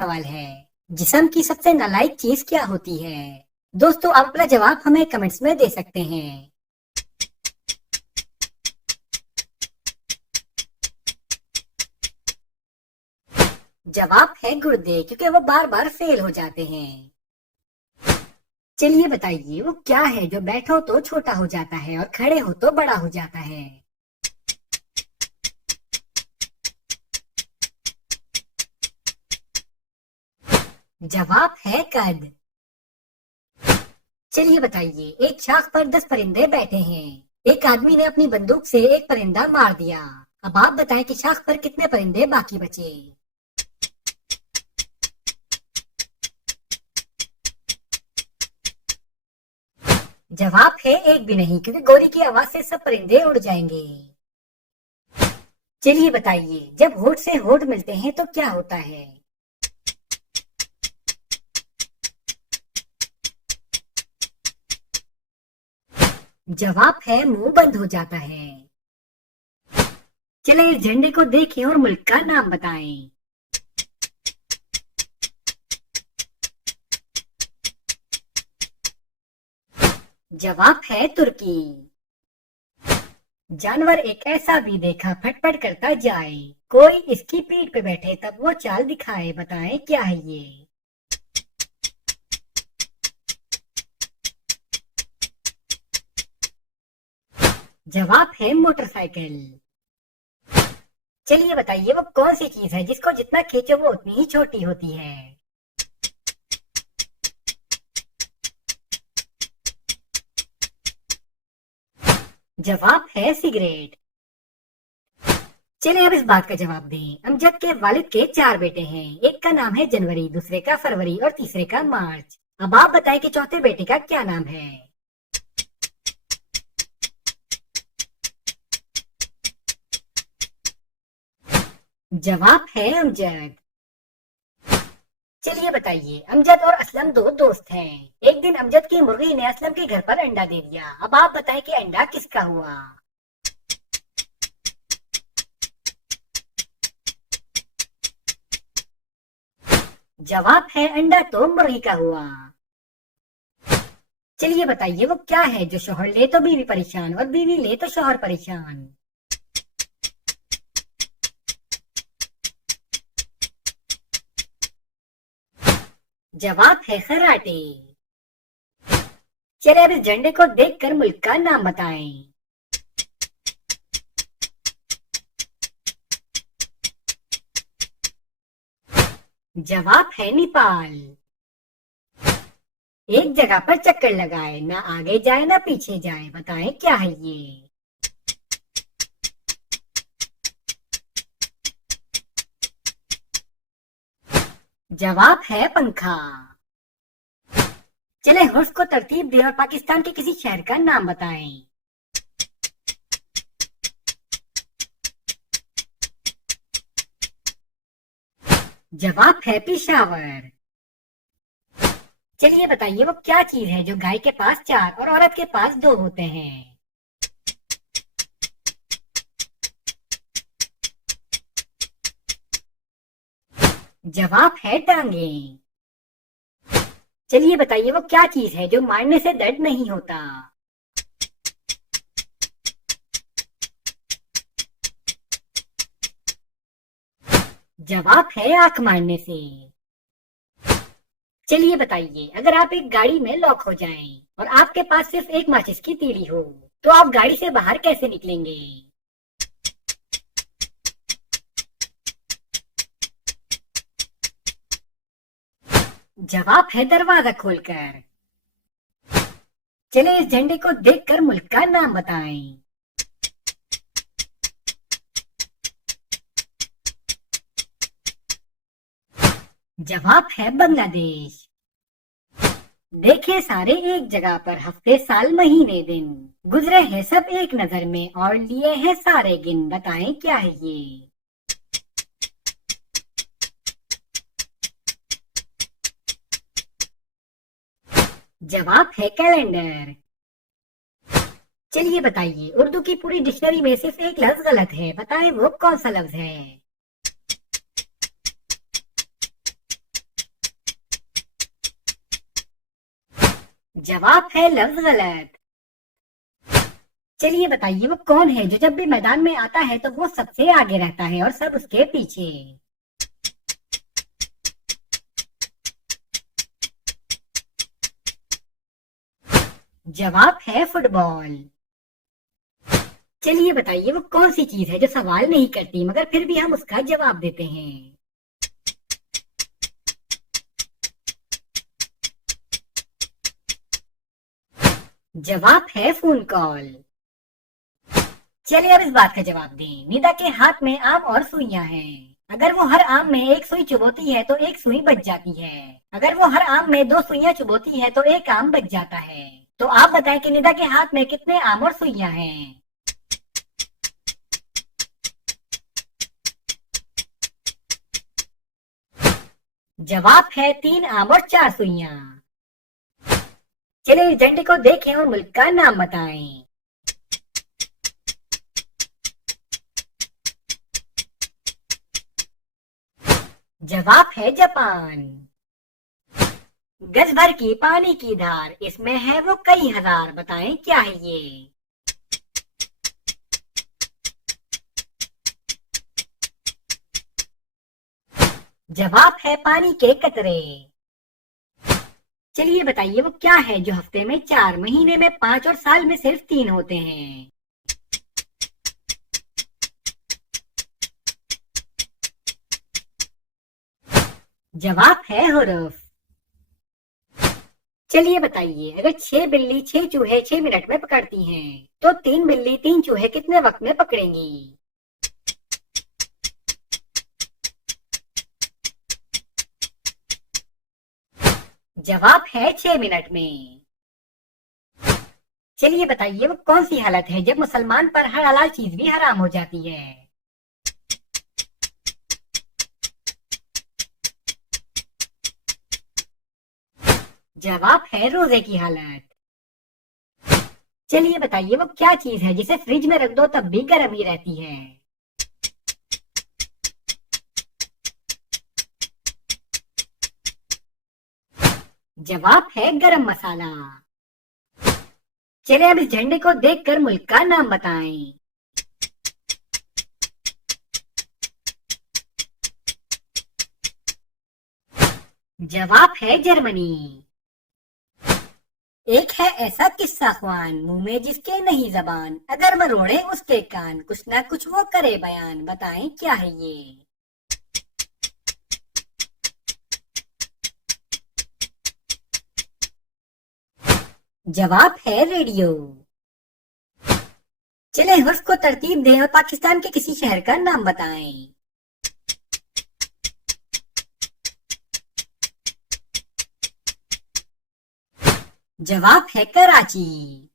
सवाल है, जिस्म की सबसे नालायक चीज क्या होती है? दोस्तों, आप अपना जवाब हमें कमेंट्स में दे सकते हैं। जवाब है गुर्दे, क्योंकि वो बार बार फेल हो जाते हैं। चलिए बताइए, वो क्या है जो बैठो तो छोटा हो जाता है और खड़े हो तो बड़ा हो जाता है? जवाब है कद। चलिए बताइए, एक शाख पर 10 परिंदे बैठे हैं। एक आदमी ने अपनी बंदूक से एक परिंदा मार दिया। अब आप बताएं कि शाख पर कितने परिंदे बाकी बचे? जवाब है एक भी नहीं, क्योंकि गोली की आवाज से सब परिंदे उड़ जाएंगे। चलिए बताइए, जब होठ से होठ मिलते हैं तो क्या होता है? जवाब है मुंह बंद हो जाता है। चले इस झंडे को देखें और मुल्क का नाम बताएं। जवाब है तुर्की। जानवर एक ऐसा भी देखा फटफट करता जाए, कोई इसकी पीठ पे बैठे तब वो चाल दिखाए, बताएं क्या है ये? जवाब है मोटरसाइकिल। चलिए बताइए, वो कौन सी चीज है जिसको जितना खींचो वो उतनी ही छोटी होती है? जवाब है सिगरेट। चलिए अब इस बात का जवाब दें। अमजद के वालिद के 4 बेटे हैं। एक का नाम है जनवरी, दूसरे का फरवरी और तीसरे का मार्च। अब आप बताएं कि चौथे बेटे का क्या नाम है? जवाब है अमजद। चलिए बताइए, अमजद और असलम दो दोस्त हैं। एक दिन अमजद की मुर्गी ने असलम के घर पर अंडा दे दिया। अब आप बताएं कि अंडा किसका हुआ? जवाब है अंडा तो मुर्गी का हुआ। चलिए बताइए, वो क्या है जो शोहर ले तो बीवी परेशान और बीवी ले तो शोहर परेशान? जवाब है खराटे। चलिए अब इस झंडे को देखकर मुल्क का नाम बताएं। जवाब है नेपाल। एक जगह पर चक्कर लगाए, ना आगे जाए ना पीछे जाए, बताएं क्या है ये? जवाब है पंखा। चले होश को तरतीब दें और पाकिस्तान के किसी शहर का नाम बताएं। जवाब है पेशावर। चलिए बताइए, वो क्या चीज है जो गाय के पास 4 और औरत के पास 2 होते हैं? जवाब है टांगे। चलिए बताइए, वो क्या चीज है जो मारने से दर्द नहीं होता? जवाब है आंख मारने से। चलिए बताइए, अगर आप एक गाड़ी में लॉक हो जाएं और आपके पास सिर्फ एक माचिस की तीली हो, तो आप गाड़ी से बाहर कैसे निकलेंगे? जवाब है दरवाजा खोलकर। चले इस झंडे को देखकर मुल्क का नाम बताएं। जवाब है बांग्लादेश। देखे सारे एक जगह पर, हफ्ते साल महीने दिन, गुजरे हैं सब एक नजर में और लिए हैं सारे गिन, बताएं क्या है ये? जवाब है कैलेंडर। चलिए बताइए, उर्दू की पूरी डिक्शनरी में सिर्फ एक लफ्ज गलत है, बताएं वो कौन सा लफ्ज है? जवाब है लफ्ज गलत। चलिए बताइए वो कौन है जो जब भी मैदान में आता है तो वो सबसे आगे रहता है और सब उसके पीछे। जवाब है फुटबॉल। चलिए बताइए वो कौन सी चीज है जो सवाल नहीं करती मगर फिर भी हम उसका जवाब देते हैं। जवाब है फोन कॉल। चलिए अब इस बात का जवाब दें। निदा के हाथ में आम और सुइयां हैं। अगर वो हर आम में एक सुई चुभोती है तो एक सुई बच जाती है। अगर वो हर आम में दो सुइयां चुभोती है तो एक आम बच जाता है। तो आप बताएं कि निदा के हाथ में कितने आम और सुइयां हैं। जवाब है 3 आम और 4 सुइयां। चलिए इस झंडे को देखें और मुल्क का नाम बताएं। जवाब है जापान। गज भर की पानी की धार, इसमें है वो कई हजार, बताएं क्या है ये। जवाब है पानी के कतरे। चलिए बताइए वो क्या है जो हफ्ते में 4, महीने में 5 और साल में सिर्फ 3 होते हैं। जवाब है हुर्फ। चलिए बताइए अगर 6 बिल्ली 6 चूहे 6 मिनट में पकड़ती हैं तो 3 बिल्ली 3 चूहे कितने वक्त में पकड़ेंगी। जवाब है 6 मिनट में। चलिए बताइए वो कौन सी हालत है जब मुसलमान पर हर हलाल चीज भी हराम हो जाती है। जवाब है रोजे की हालत। चलिए बताइए वो क्या चीज है जिसे फ्रिज में रख दो तब भी गर्म ही रहती है। जवाब है गरम मसाला। चलिए अब इस झंडे को देखकर मुल्क का नाम बताएं। जवाब है जर्मनी। एक है ऐसा किस्सा ख्वान, मुंह में जिसके नहीं जबान, अगर मरोड़े उसके कान, कुछ ना कुछ वो करे बयान, बताएं क्या है ये। जवाब है रेडियो। चले हुर्फ को तरतीब दें और पाकिस्तान के किसी शहर का नाम बताएं। जवाब है कराची।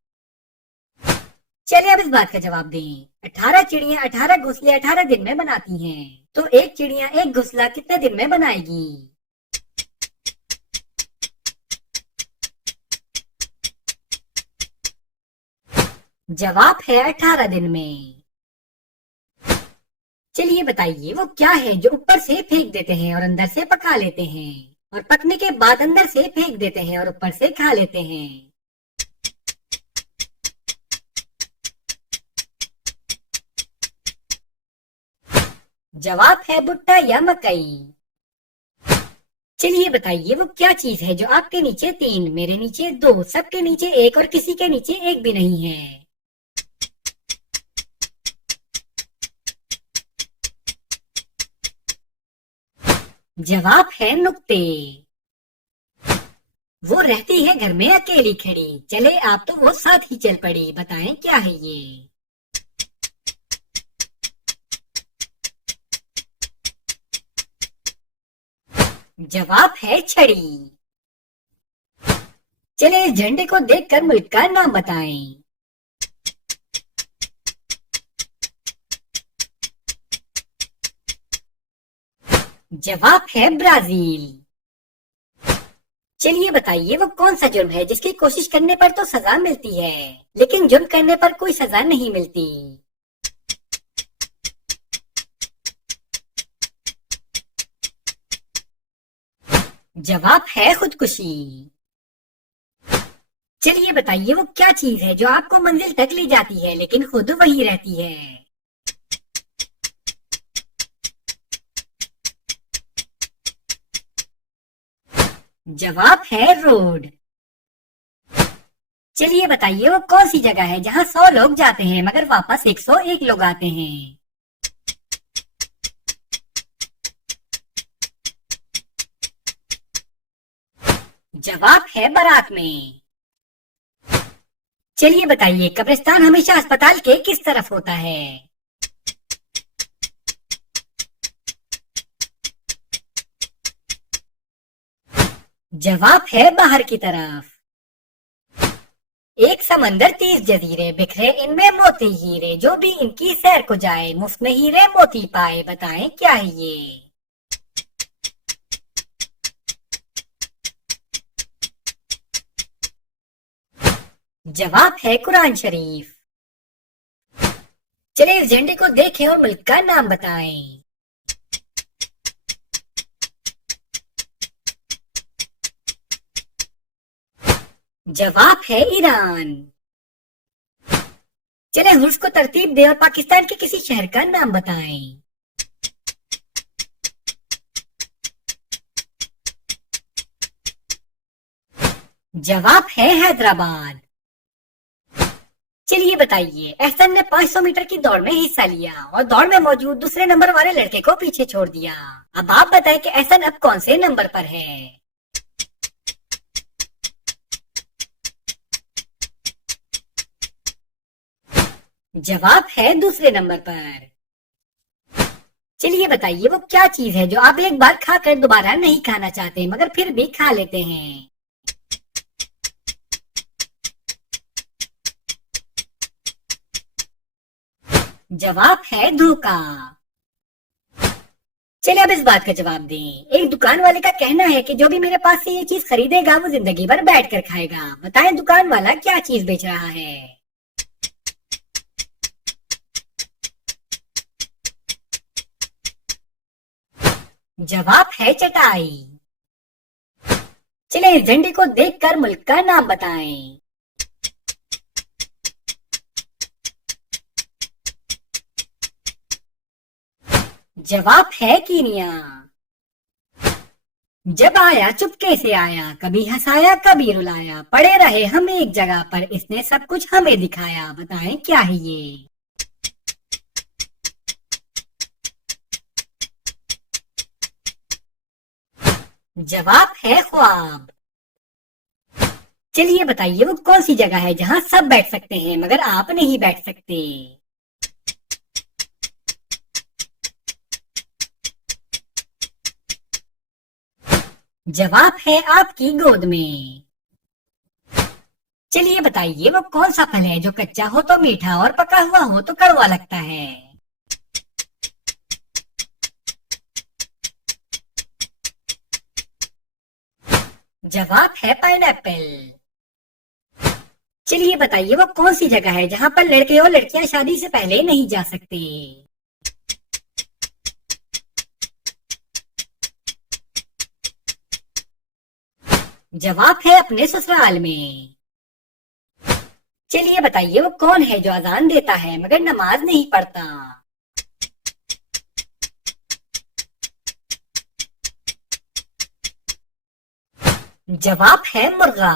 चलिए अब इस बात का जवाब दें। 18 चिड़िया 18 घोंसले 18 दिन में बनाती हैं, तो एक चिड़िया एक घोंसला कितने दिन में बनाएगी। जवाब है 18 दिन में। चलिए बताइए वो क्या है जो ऊपर से फेंक देते हैं और अंदर से पका लेते हैं, और पकने के बाद अंदर से फेंक देते हैं और ऊपर से खा लेते हैं। जवाब है भुट्टा या मकई। चलिए बताइए वो क्या चीज है जो आपके नीचे 3, मेरे नीचे 2, सबके नीचे 1 और किसी के नीचे 1 भी नहीं है। जवाब है नुक्ते। वो रहती है घर में अकेली खड़ी, चले आप तो वो साथ ही चल पड़ी, बताएं क्या है ये। जवाब है छड़ी। चले इस झंडे को देखकर मुल्क का नाम बताएं। जवाब है ब्राजील। चलिए बताइए वो कौन सा जुर्म है जिसकी कोशिश करने पर तो सजा मिलती है लेकिन जुर्म करने पर कोई सजा नहीं मिलती। जवाब है खुदकुशी। चलिए बताइए वो क्या चीज है जो आपको मंजिल तक ले जाती है लेकिन खुद वही रहती है। जवाब है रोड। चलिए बताइए वो कौन सी जगह है जहाँ 100 लोग जाते हैं मगर वापस 101 लोग आते हैं। जवाब है बारात में। चलिए बताइए कब्रिस्तान हमेशा अस्पताल के किस तरफ होता है। जवाब है बाहर की तरफ। एक समंदर 30 जजीरे बिखरे इनमें मोती हीरे जो भी इनकी सैर को जाए मुफ्त में हीरे मोती पाए बताएं क्या है ये। जवाब है कुरान शरीफ। चलिए इस झंडे को देखें और मुल्क का नाम बताएं। जवाब है ईरान। चले हुर्स को तरतीब दें और पाकिस्तान के किसी शहर का नाम बताएं। जवाब है हैदराबाद। चलिए बताइए एहसन ने 500 मीटर की दौड़ में हिस्सा लिया और दौड़ में मौजूद दूसरे नंबर वाले लड़के को पीछे छोड़ दिया। अब आप बताएं कि एहसन अब कौन से नंबर पर है। जवाब है दूसरे नंबर पर। चलिए बताइए वो क्या चीज है जो आप एक बार खाकर दोबारा नहीं खाना चाहते मगर फिर भी खा लेते हैं। जवाब है धोखा। चलिए अब इस बात का जवाब दें। एक दुकान वाले का कहना है कि जो भी मेरे पास से ये चीज खरीदेगा वो जिंदगी भर बैठ कर खाएगा। बताएं दुकान वाला क्या चीज बेच रहा है। जवाब है चटाई। चलिए इस झंडे को देखकर मुल्क का नाम बताएं। जवाब है कीनिया। जब आया चुपके से आया कभी हंसाया कभी रुलाया पड़े रहे हम एक जगह पर इसने सब कुछ हमें दिखाया बताएं क्या है ये। जवाब है ख्वाब। चलिए बताइए वो कौन सी जगह है जहां सब बैठ सकते हैं मगर आप नहीं बैठ सकते। जवाब है आपकी गोद में। चलिए बताइए वो कौन सा फल है जो कच्चा हो तो मीठा और पका हुआ हो तो कड़वा लगता है। जवाब है पाइनएप्पल। चलिए बताइए वो कौन सी जगह है जहां पर लड़के और लड़कियां शादी से पहले नहीं जा सकते। जवाब है अपने ससुराल में। चलिए बताइए वो कौन है जो अजान देता है मगर नमाज नहीं पढ़ता। जवाब है मुर्गा।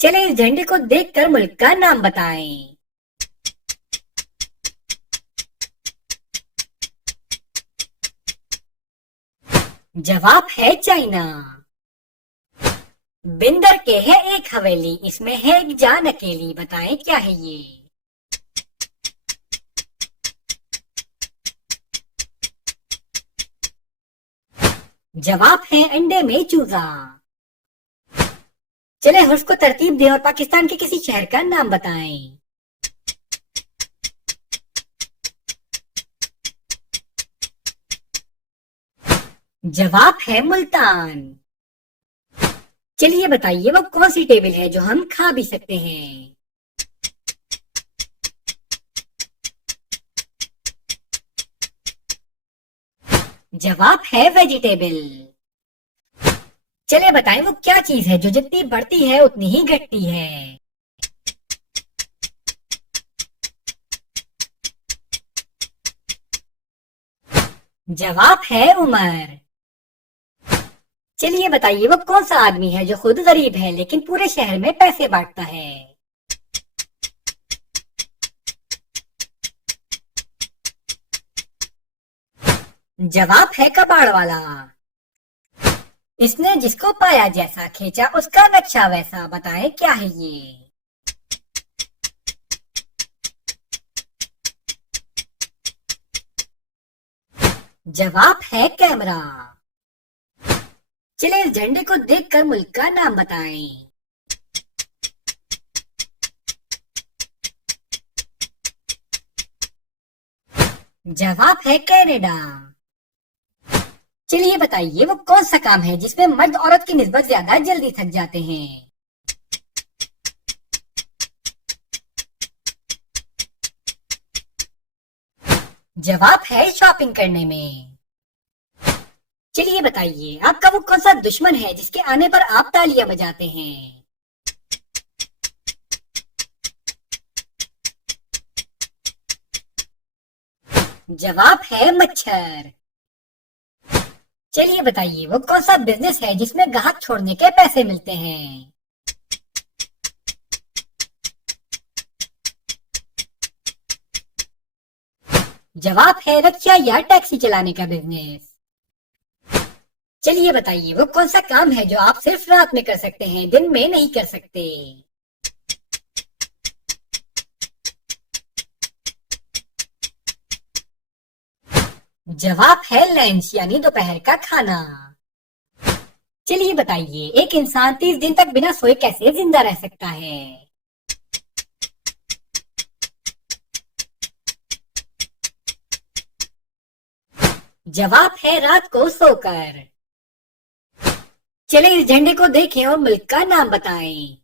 चले इस झंडे को देखकर मुल्क का नाम बताएं। जवाब है चाइना। बिंदर के है एक हवेली इसमें है एक जान अकेली बताएं क्या है ये। जवाब है अंडे में चूजा। चले हुर्स को तरतीब दें और पाकिस्तान के किसी शहर का नाम बताएं। जवाब है मुल्तान। चलिए बताइए वो कौन सी टेबल है जो हम खा भी सकते हैं। जवाब है वेजिटेबल। चलिए बताएं वो क्या चीज है जो जितनी बढ़ती है उतनी ही घटती है। जवाब है उम्र। चलिए बताइए वो कौन सा आदमी है जो खुद गरीब है लेकिन पूरे शहर में पैसे बांटता है। जवाब है कबाड़ वाला। इसने जिसको पाया जैसा खींचा उसका नक्शा वैसा, बताएं क्या है ये। जवाब है कैमरा। चलिए इस झंडे को देखकर मुल्क का नाम बताएं। जवाब है कनाडा। चलिए बताइए वो कौन सा काम है जिसमें मर्द औरत की निस्बत ज्यादा जल्दी थक जाते हैं। जवाब है शॉपिंग करने में। चलिए बताइए आपका वो कौन सा दुश्मन है जिसके आने पर आप तालियां बजाते हैं। जवाब है मच्छर। चलिए बताइए वो कौन सा बिजनेस है जिसमें ग्राहक छोड़ने के पैसे मिलते हैं। जवाब है रिक्शा या टैक्सी चलाने का बिजनेस। चलिए बताइए वो कौन सा काम है जो आप सिर्फ रात में कर सकते हैं, दिन में नहीं कर सकते। जवाब है लंच यानी दोपहर का खाना। चलिए बताइए एक इंसान 30 दिन तक बिना सोए कैसे जिंदा रह सकता है। जवाब है रात को सोकर। चलिए इस झंडे को देखें और मुल्क का नाम बताएं।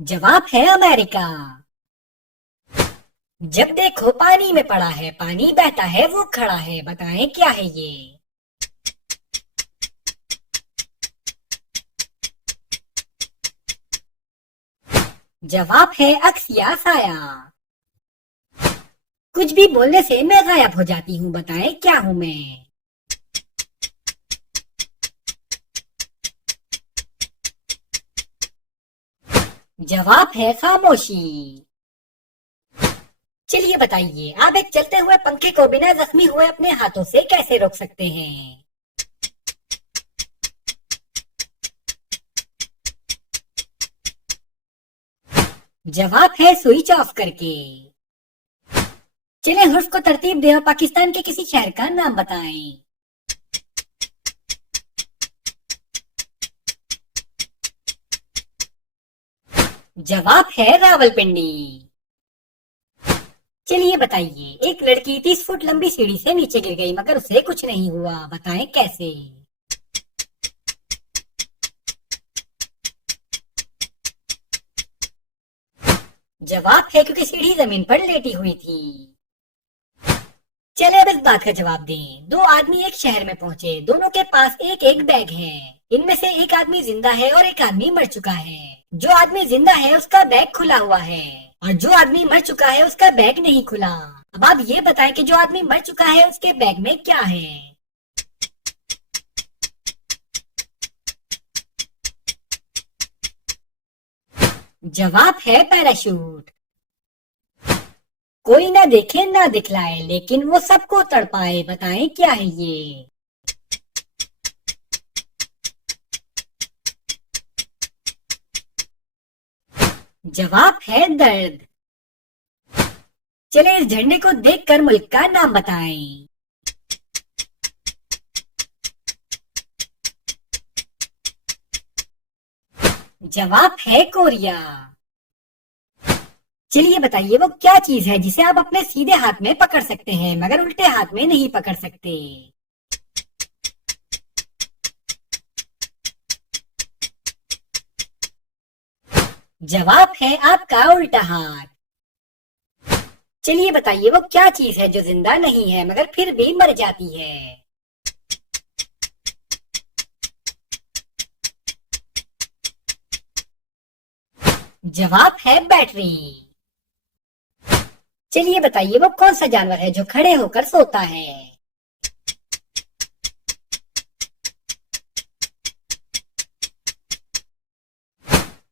जवाब है अमेरिका। जब देखो पानी में पड़ा है, पानी बहता है वो खड़ा है, बताएं क्या है ये। जवाब है अक्स या साया। कुछ भी बोलने से मैं गायब हो जाती हूँ, बताएं क्या हूँ मैं। जवाब है खामोशी। चलिए बताइए आप एक चलते हुए पंखे को बिना जख्मी हुए अपने हाथों से कैसे रोक सकते हैं। जवाब है स्विच ऑफ करके। चलिए हर्ष को तरतीब दें और पाकिस्तान के किसी शहर का नाम बताएं। जवाब है रावलपिंडी। चलिए बताइए एक लड़की 30 फुट लंबी सीढ़ी से नीचे गिर गई मगर उसे कुछ नहीं हुआ, बताएं कैसे। जवाब है क्योंकि सीढ़ी जमीन पर लेटी हुई थी। चले अब इस बात का जवाब दें। दो आदमी एक शहर में पहुंचे, दोनों के पास एक एक बैग है। इनमें से एक आदमी जिंदा है और एक आदमी मर चुका है। जो आदमी जिंदा है उसका बैग खुला हुआ है और जो आदमी मर चुका है उसका बैग नहीं खुला। अब आप ये बताएं कि जो आदमी मर चुका है उसके बैग में क्या है। जवाब है पैराशूट। कोई ना देखे ना दिखलाए लेकिन वो सबको तड़पाए, बताएं क्या है ये। जवाब है दर्द। चले इस झंडे को देखकर मुल्क का नाम बताएं। जवाब है कोरिया। चलिए बताइए वो क्या चीज है जिसे आप अपने सीधे हाथ में पकड़ सकते हैं मगर उल्टे हाथ में नहीं पकड़ सकते। जवाब है आपका उल्टा हाथ। चलिए बताइए वो क्या चीज है जो जिंदा नहीं है मगर फिर भी मर जाती है। जवाब है बैटरी। चलिए बताइए वो कौन सा जानवर है जो खड़े होकर सोता है।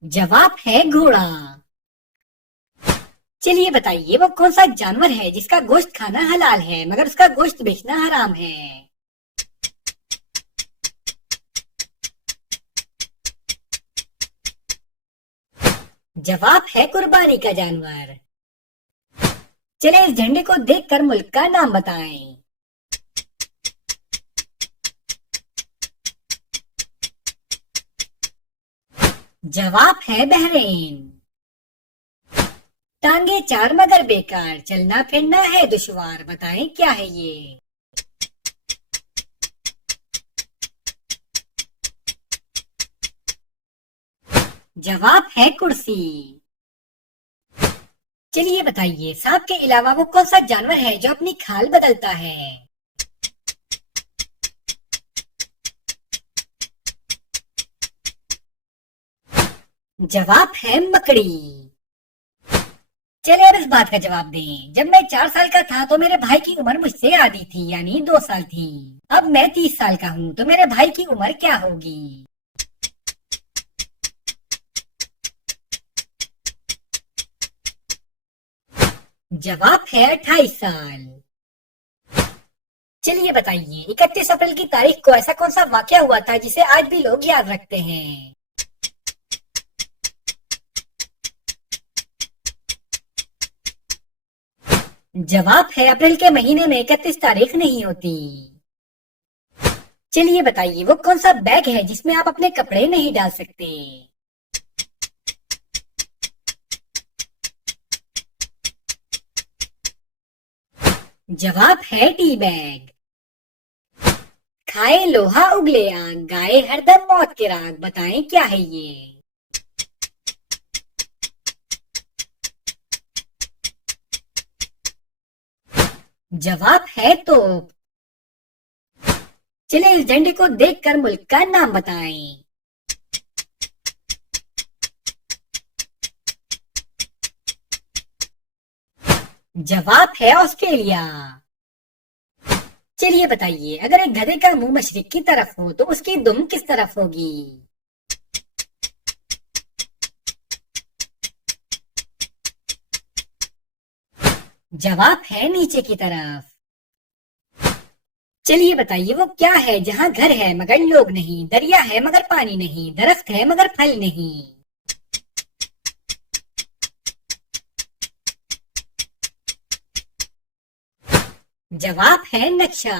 जवाब है घोड़ा। चलिए बताइए वो कौन सा जानवर है जिसका गोश्त खाना हलाल है मगर उसका गोश्त बेचना हराम है। जवाब है कुर्बानी का जानवर। चलिए इस झंडे को देखकर मुल्क का नाम बताएं। जवाब है बहरीन। टांगे चार मगर बेकार, चलना फिरना है दुश्वार, बताएं क्या है ये। जवाब है कुर्सी। चलिए बताइए सांप के अलावा वो कौन सा जानवर है जो अपनी खाल बदलता है। जवाब है मकड़ी। चलिए अब इस बात का जवाब दें। जब मैं 4 साल का था तो मेरे भाई की उम्र मुझसे आधी थी यानी 2 साल थी। अब मैं 30 साल का हूँ तो मेरे भाई की उम्र क्या होगी। जवाब है 28 साल। चलिए बताइए 31 अप्रैल की तारीख को ऐसा कौन सा वाकया हुआ था जिसे आज भी लोग याद रखते हैं। जवाब है अप्रैल के महीने में 31 तारीख नहीं होती। चलिए बताइए वो कौन सा बैग है जिसमें आप अपने कपड़े नहीं डाल सकते। जवाब है टी बैग। खाए लोहा उगले आग, गाए हरदम मौत के राग, बताएं क्या है ये। जवाब है तोप। चलिए इस झंडे को देखकर मुल्क का नाम बताएं। जवाब है ऑस्ट्रेलिया। चलिए बताइए अगर एक गधे का मुंह मशरिक की तरफ हो तो उसकी दुम किस तरफ होगी। जवाब है नीचे की तरफ। चलिए बताइए वो क्या है जहाँ घर है मगर लोग नहीं, दरिया है मगर पानी नहीं, दरख्त है मगर फल नहीं। जवाब है नक्शा।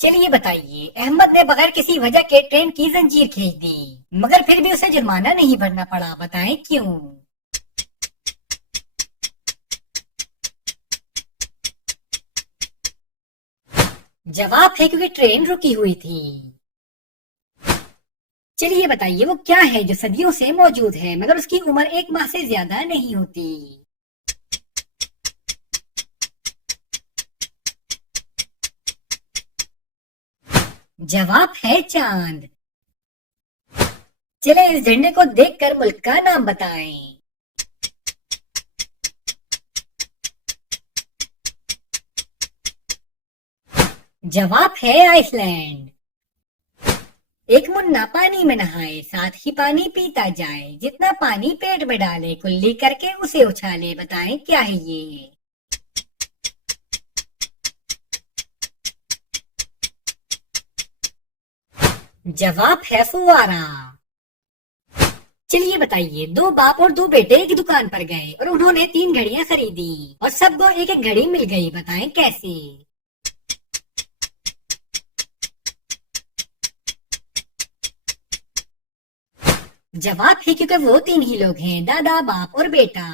चलिए बताइए अहमद ने बगैर किसी वजह के ट्रेन की जंजीर खींच दी मगर फिर भी उसे जुर्माना नहीं भरना पड़ा, बताएं क्यों। जवाब है क्योंकि ट्रेन रुकी हुई थी। चलिए बताइए वो क्या है जो सदियों से मौजूद है मगर उसकी उम्र 1 माह से ज्यादा नहीं होती। जवाब है चांद। चले इस झंडे को देखकर मुल्क का नाम बताएं। जवाब है आइसलैंड। एक मुन्ना पानी में नहाए, साथ ही पानी पीता जाए, जितना पानी पेट में डाले कुल्ली करके उसे उछाले, बताएं क्या है ये। जवाब है फुवारा। चलिए बताइए 2 बाप और 2 बेटे एक दुकान पर गए और उन्होंने 3 घड़ियां खरीदी और सबको एक एक घड़ी मिल गई, बताएं कैसे। जवाब है क्योंकि वो 3 ही लोग हैं, दादा बाप और बेटा।